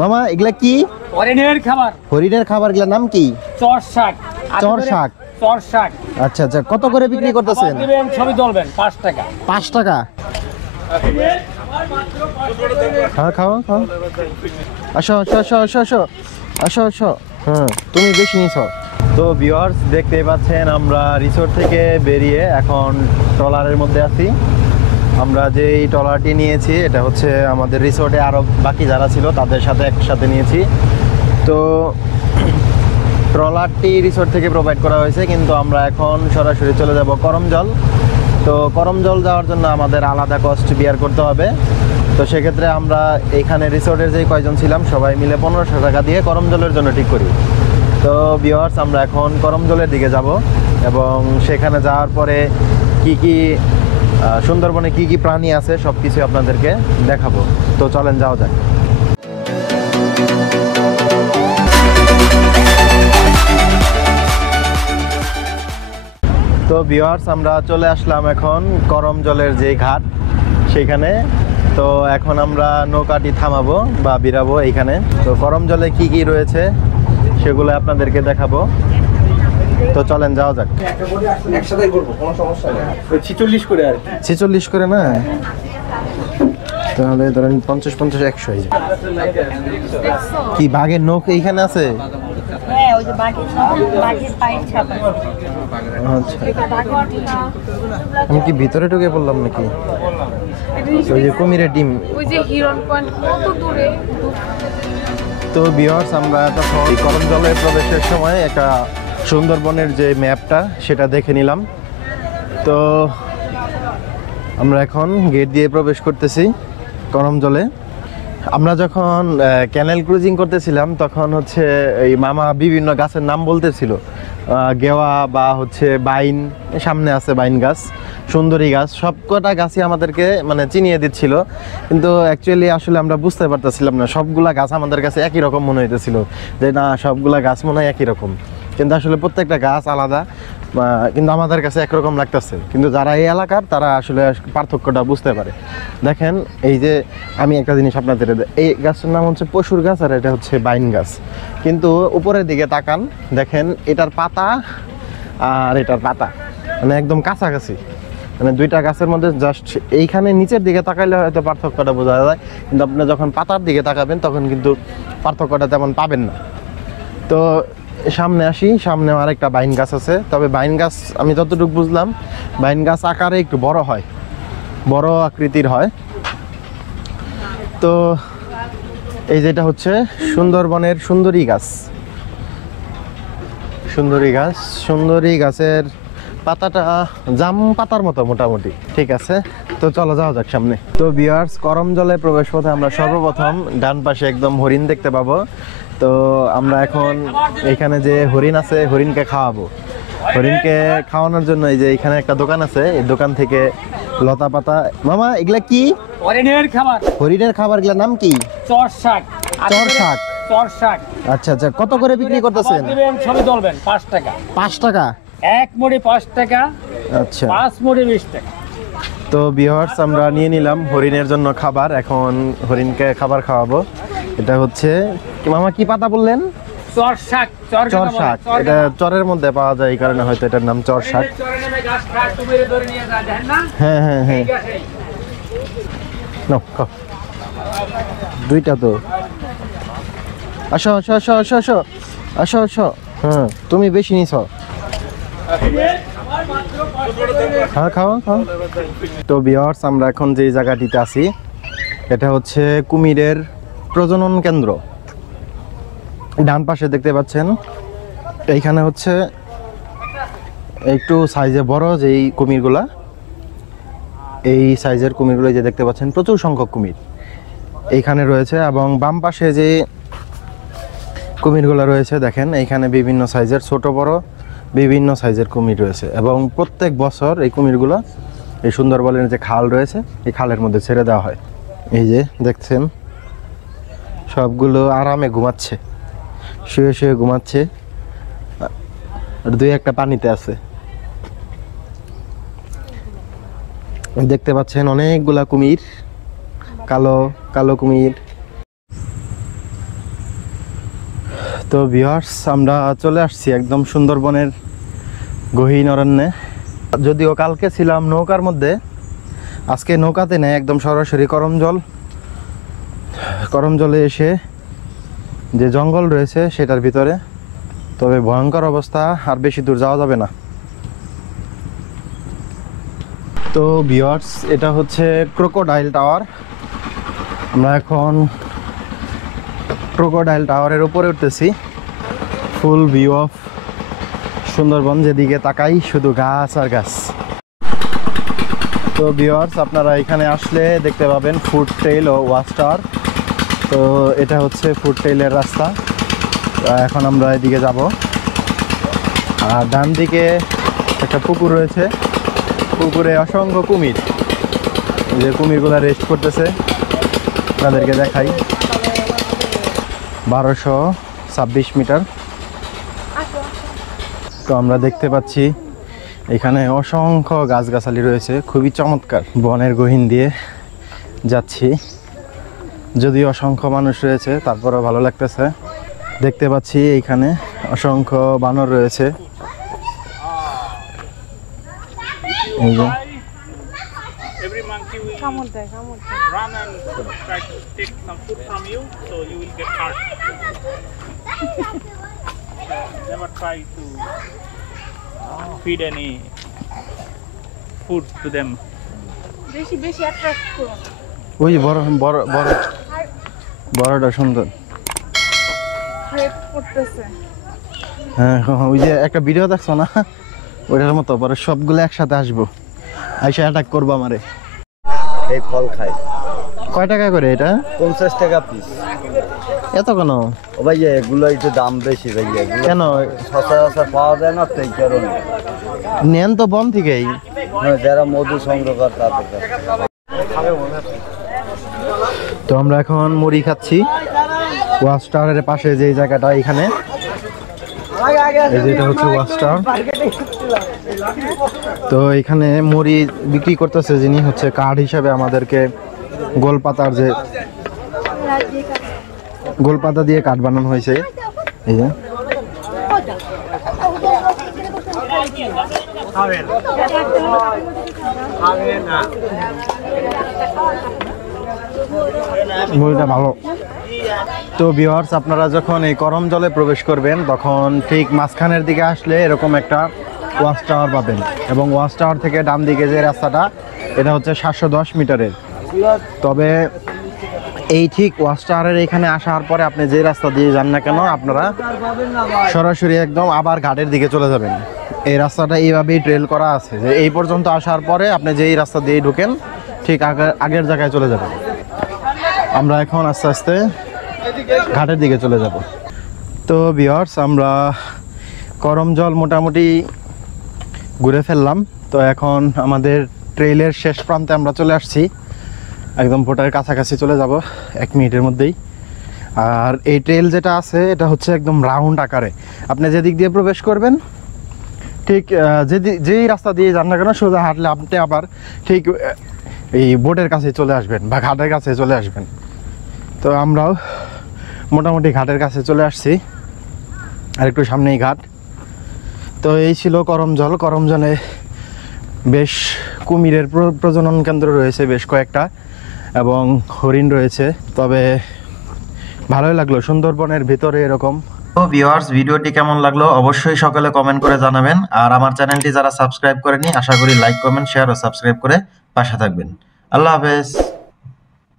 মামা এগুলা কি? হরিণের খাবার। হরিণের খাবার, এগুলোর নাম কি? চর শাক। চর শাক। চর শাক। আচ্ছা আচ্ছা, কত করে বিক্রি করতেছেন? ছবি তুলবেন 5 টাকা। 5 টাকা। হ্যাঁ খাও খাও, আসো আসো আসো আসো আসো আসো আসো। হ্যাঁ তুমি বেশি নিছো। তো ভিউয়ার্স দেখতেই পাচ্ছেন আমরা রিসোর্ট থেকে বেরিয়ে এখন ট্রলারের মধ্যে আছি। আমরা যে এই ট্রলারটি নিয়েছি এটা হচ্ছে আমাদের রিসোর্টে আরও বাকি যারা ছিল তাদের সাথে একসাথে নিয়েছি। তো ট্রলারটি রিসোর্ট থেকে প্রোভাইড করা হয়েছে, কিন্তু আমরা এখন সরাসরি চলে যাব করমজল। তো করমজল যাওয়ার জন্য আমাদের আলাদা কস্ট বিয়ার করতে হবে। তো সেক্ষেত্রে আমরা এইখানে রিসোর্টের যেই কয়জন ছিলাম সবাই মিলে 1500 টাকা দিয়ে করমজলের জন্য ঠিক করি। তো ভিউয়ার্স আমরা এখন করমজলের দিকে যাব এবং সেখানে যাওয়ার পরে কি সুন্দরবনে কি প্রাণী আছে সব কিছু আপনাদেরকে দেখাবো। তো চলেন যাওয়া যাক। তো ভিউয়ার্স আমরা চলে আসলাম এখন করমজলের যে ঘাট সেইখানে। তো এখন আমরা নৌকাটি থামাবো বা বিরাবো এইখানে। তো করমজলে কি রয়েছে সেগুলো আপনাদেরকে দেখাবো। তো চলেন যাওয়া যাক। একসাথে করব, কোনো সমস্যা নেই। 46 করে আর কি। 46 করে না, তাহলে ধরেন 50 100 এই যে। কি বাঘের নখ এইখানে আছে? হ্যাঁ, ওই যে বাঘের পায়ের ছাপ। আচ্ছা, আমি কি ভিতরে ঢুকে পড়লাম নাকি? ওই যে কুমিরের ডিম, ওই যে হিরন পয়েন্ট কত দূরে। তো ভিউয়ার্স আমরা তখন করমজলে প্রবেশের সময় একটা সুন্দরবনের যে ম্যাপটা সেটা দেখে নিলাম। তো আমরা এখন গেট দিয়ে প্রবেশ করতেছি করমজলে। আমরা যখন ক্যানেল ক্রুজিং করতেছিলাম তখন হচ্ছে এই মামা বিভিন্ন গাছের নাম বলতেছিল, গেওয়া বা হচ্ছে বাইন, সামনে আছে বাইন গাছ, সুন্দরী গাছ, সবকটা গাছই আমাদেরকে মানে চিনিয়ে দিচ্ছিল। কিন্তু অ্যাকচুয়ালি আসলে আমরা বুঝতে পারতেছিলাম না, সবগুলা গাছ আমাদের কাছে একই রকম মনে হইতেছিল যে না সবগুলা গাছ মনে হয় একই রকম, কিন্তু আসলে প্রত্যেকটা গাছ আলাদা, কিন্তু আমাদের কাছে একরকম লাগতেছে। কিন্তু যারা এই এলাকার তারা আসলে পার্থক্যটা বুঝতে পারে। দেখেন এই যে আমি একটা জিনিস আপনাদের, এই গাছের নাম হচ্ছে পশুর গাছ আর এটা হচ্ছে বাইন গাছ, কিন্তু উপরের দিকে তাকান দেখেন এটার পাতা আর এটার পাতা মানে একদম কাছাকাছি, মানে দুইটা গাছের মধ্যে জাস্ট এইখানে নিচের দিকে তাকাইলে হয়তো পার্থক্যটা বোঝা যায়, কিন্তু আপনি যখন পাতার দিকে তাকাবেন তখন কিন্তু পার্থক্যটা তেমন পাবেন না। তো সামনে আসি, সামনে আরেকটা বাইন গাছ আছে, তবে বাইন গাছ আমি যতটুকু বুঝলাম বাইন গাছ আকারে একটু বড় হয়, বড় আকৃতির হয়। তো এই যেটা হচ্ছে সুন্দরবনের সুন্দরী গাছ, সুন্দরী গাছ, সুন্দরী গাছের পাতাটা জাম পাতার মতো মোটামুটি, ঠিক আছে। তো চলো যাওয়া যাক সামনে। তো ভিউয়ার্স করমজলে প্রবেশ পথে আমরা সর্বপ্রথম ডান পাশে একদম হরিণ দেখতে পাবো। তো আমরা এখন এখানে যে হরিণ আছে হরিণকে খাওয়াবো। হরিণকে খাওয়ানোর জন্য এই যে এখানে একটা দোকান আছে, এই দোকান থেকে লতা পাতা। মামা এগুলা কি? হরিণের খাবার। হরিণের খাবার, এগুলোর নাম কি? চর শাক। চর শাক। চর শাক। আচ্ছা আচ্ছা, কত করে বিক্রি করতেছেন? ছবি তুলবেন 5 টাকা। 5 টাকা। এক মুড়ি 5 টাকা। আচ্ছা, 5 মুড়ি 20 টাকা। তো ভিউয়ার্স আমরা নিয়ে নিলাম হরিণের জন্য খাবার, এখন হরিণকে খাবার খাওয়াবো। এটা হচ্ছে মামা কি পাতা বললেন? চর শাক। চর শাক, এটা চরের মধ্যে পাওয়া যায় এই কারণে হয়তো এটার নাম চর শাক। হ্যাঁ হ্যাঁ হ্যাঁ, নাও খাও, দুইটা তো। আসো আসো আসো আসো আসো আসো আসো। হ্যাঁ তুমি বেশি নিছো। হ্যাঁ খাও খাও। তো ভিউয়ার্স আমরা এখন যে জায়গাটিতে আছি এটা হচ্ছে কুমিরের প্রজনন কেন্দ্র। ডান পাশে দেখতে পাচ্ছেন এইখানে হচ্ছে একটু সাইজে বড় যেই কুমিরগুলা, এই সাইজের কুমিরগুলো যে দেখতে পাচ্ছেন প্রচুর সংখ্যক কুমির এইখানে রয়েছে, এবং বাম পাশে যে কুমিরগুলো রয়েছে দেখেন এইখানে বিভিন্ন সাইজের ছোট বড় বিভিন্ন সাইজের কুমির রয়েছে, এবং প্রত্যেক বছর এই কুমিরগুলো এই সুন্দরবনের যে খাল রয়েছে এই খালের মধ্যে ছেড়ে দেওয়া হয়। এই যে দেখছেন সবগুলো আরামে ঘুমাচ্ছে, শুয়ে শুয়ে ঘুমাচ্ছে, আর দুই একটা পানিতে আছে। দেখতে পাচ্ছেন অনেকগুলা কুমির, কালো কালো কুমির। তো ভিউয়ার্স আমরা চলে আসছি একদম সুন্দরবনের গহীন অরণ্যে। যদিও কালকে ছিলাম নৌকার মধ্যে, আজকে নৌকাতে নেই, একদম সরাসরি করমজলে এসে যে জঙ্গল রয়েছে সেটার ভিতরে। তবে ভয়ঙ্কর অবস্থা, আর বেশি দূর যাওয়া যাবে না। তো ভিউয়ার্স এটা হচ্ছে ক্রোকোডাইল টাওয়ার। আমরা এখন ক্রোকোডাইল টাওয়ারের উপরে উঠতেছি। ফুল ভিউ অফ সুন্দরবন, যেদিকে তাকাই শুধু গাছ আর গাছ। তো ভিউয়ার্স আপনারা এখানে আসলে দেখতে পাবেন ফুড ট্রেইল ও ওয়াচ টাওয়ার। তো এটা হচ্ছে ফুড ট্রেইলের রাস্তা। এখন আমরা এদিকে যাব। আর ডান দিকে একটা পুকুর রয়েছে, পুকুরে অসংখ্য কুমির। এই যে কুমিরগুলো রেস্ট করতেছে, তাদেরকে দেখাই। 1226 মিটার। তো আমরা দেখতে পাচ্ছি এখানে অসংখ্য গাছগাছালি রয়েছে, খুবই চমৎকার। বনের গহীন দিয়ে যাচ্ছি, যদিও অসংখ্য মানুষ রয়েছে তারপরেও ভালো লাগতেছে। দেখতে পাচ্ছি এইখানে অসংখ্য বানর রয়েছে। এই যে Every monkey will run and try to take some food from you, so you will get hurt. So never try to feed any food to them. বেশি বেশি অ্যাট্রাক্ট করো। ওই যে বড়টা সুন্দর। হাইপ করতেছে। হ্যাঁ ওই যে একটা ভিডিও দেখছো না, ওইটার মতো পরে সবগুলো একসাথে আসবো, আইসা অ্যাটাক করবো আমারে। এই ফল খায়। কয় টাকা করে এটা? 50 টাকা পিস। এত কেন? ও ভাইয়া এগুলো একটু দাম বেশি ভাইয়া, কেন? সচরাচর পাওয়া যায় না, সেই কারণে। নেন তো বন থেকেই। হ্যাঁ, যারা মধু সংগ্রহ করে তাদের কাছে। তো আমরা এখন মুড়ি খাচ্ছি ওয়াচ টাওয়ারের পাশে যে জায়গাটা, এখানে এই যে এটা হচ্ছে ওয়াচ টাওয়ার। তো এখানে মুড়ি বিক্রি করতেছে যিনি, হচ্ছে কার্ড হিসাবে আমাদেরকে গোলপাতার যে গোলপাতা দিয়ে কাঠ বানানো হয়েছে। এই যে মুড়িটা ভালো। তো ভিউয়ার্স আপনারা যখন এই করম জলে প্রবেশ করবেন তখন ঠিক মাঝখানের দিকে আসলে এরকম একটা ওয়াচ টাওয়ার পাবেন, এবং ওয়াচ টাওয়ার থেকে ডান দিকে যে রাস্তাটা, এটা হচ্ছে 710 মিটারের। তবে এই ঠিক ওয়াচ টাওয়ারের এখানে আসার পরে আপনি যে রাস্তা দিয়ে যান না কেন, আপনারা সরাসরি একদম আবার ঘাটের দিকে চলে যাবেন। এই রাস্তাটা এইভাবেই ট্রেল করা আছে যে এই পর্যন্ত আসার পরে আপনি যেই রাস্তা দিয়ে ঢুকেন ঠিক আগের জায়গায় চলে যাবেন। আমরা এখন আস্তে আস্তে ঘাটের দিকে চলে যাব। তো ভিউয়ার্স আমরা করমজল মোটামুটি ঘুরে ফেললাম। তো এখন আমাদের ট্রেইলের শেষ প্রান্তে আমরা চলে আসছি, একদম ভোটার কাছাকাছি চলে যাব 1 মিনিটের মধ্যেই। আর এই ট্রেল যেটা আছে এটা হচ্ছে একদম রাউন্ড আকারে। আপনি যেদিক দিয়ে প্রবেশ করবেন ঠিক যেই রাস্তা দিয়ে যান না কেন, সোজা হাঁটলে আপনি আবার ঠিক এই বোটের কাছে চলে আসবেন বা ঘাটের কাছে চলে আসবেন। তো আমরাও মোটামুটি ঘাটের কাছে চলে আসছি, আর একটু সামনেই ঘাট। তো এই ছিল করমজল। করমজলে বেশ কুমিরের প্রজনন কেন্দ্র রয়েছে বেশ কয়েকটা, এবং হরিণ রয়েছে। তবে ভালোই লাগলো সুন্দরবনের ভিতরে এরকম। তো ভিউয়ার্স ভিডিওটি কেমন লাগলো অবশ্যই সকলে কমেন্ট করে জানাবেন। আর আমার চ্যানেলটি যারা সাবস্ক্রাইব করেনি, আশা করি লাইক, কমেন্ট, শেয়ার ও সাবস্ক্রাইব করে পাশে থাকবেন। আল্লাহ হাফেজ।